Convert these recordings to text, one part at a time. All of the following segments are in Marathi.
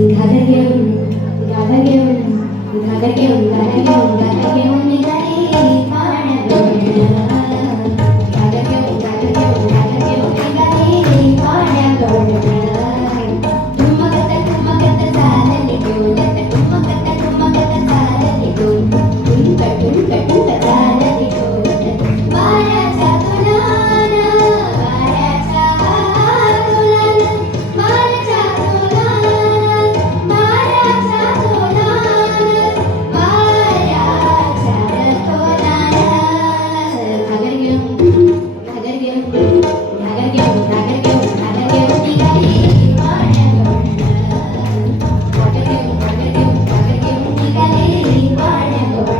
घागर घेऊन घागर घेऊन घागर घेऊन घागर घेऊन घागर घेऊन निघाले पाण्याकडं घागर घेऊन घागर घेऊन घागर घेऊन निघाले पाण्याकडं ठुमकत ठुमकत चालले डोलत ठुमकत ठुमकत चालले डोलत ठुमक ठुमक ठुमक चालले डोलत वाऱ्याच्या तुलान वाऱ्याच्या तुलान वाऱ्याच्या तुलान वाऱ्याच्या तुलान वाऱ्याच्या तुलान घागर घेऊन घागर घेऊन घागर घेऊन घागर घेऊन घागर घेऊन निघाले पाण्याकडं घागर घेऊन घागर घेऊन घागर घेऊन निघाले पाण्याकडं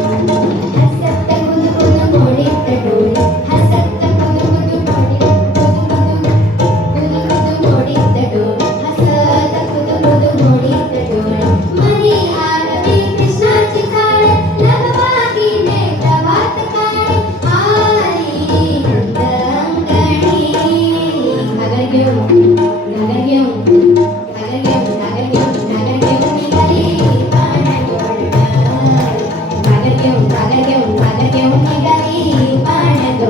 हसत कुदकुद घोडीत डोली हसत कुदकुद घोडीत डोली हसत कुदकुद घोडीत डोली मनी आरती कृष्णाची चाळ लगवागीने प्रभात काळी आली अंगणी घागर घेऊन घागर घेऊन घागर घेऊन घागर घेऊन घागर घेऊन निघाली पाण्याकडं घागर घेऊन घागर घेऊन घागर घेऊन निघाली पाण्याकडं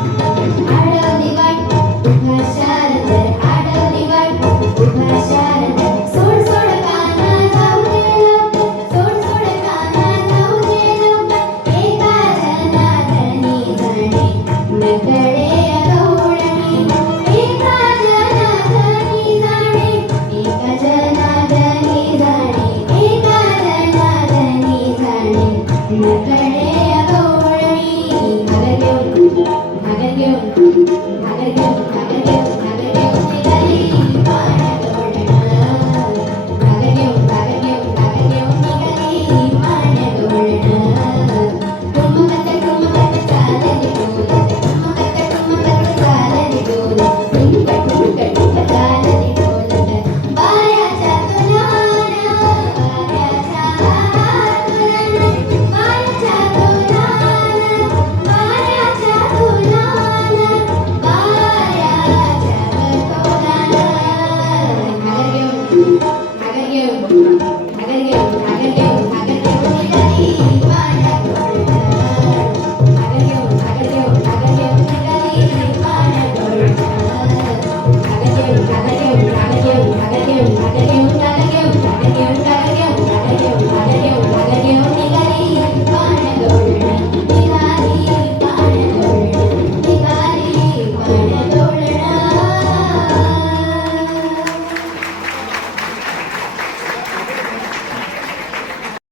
आडवली वाट उभा शारद आडवली वाट उभा शारद सोड सोड काना जाऊ दे लवकर सोड सोड काना जाऊ दे लवकर एका जनार्दनी जाणे नकडे गवळणी एका जनार्दनी जाणे एका जनार्दनी जाणे एका जनार्दनी जाणे नकडे गवळणी घागर घेऊन घागर घेऊन घागर घेऊन घागर घेऊन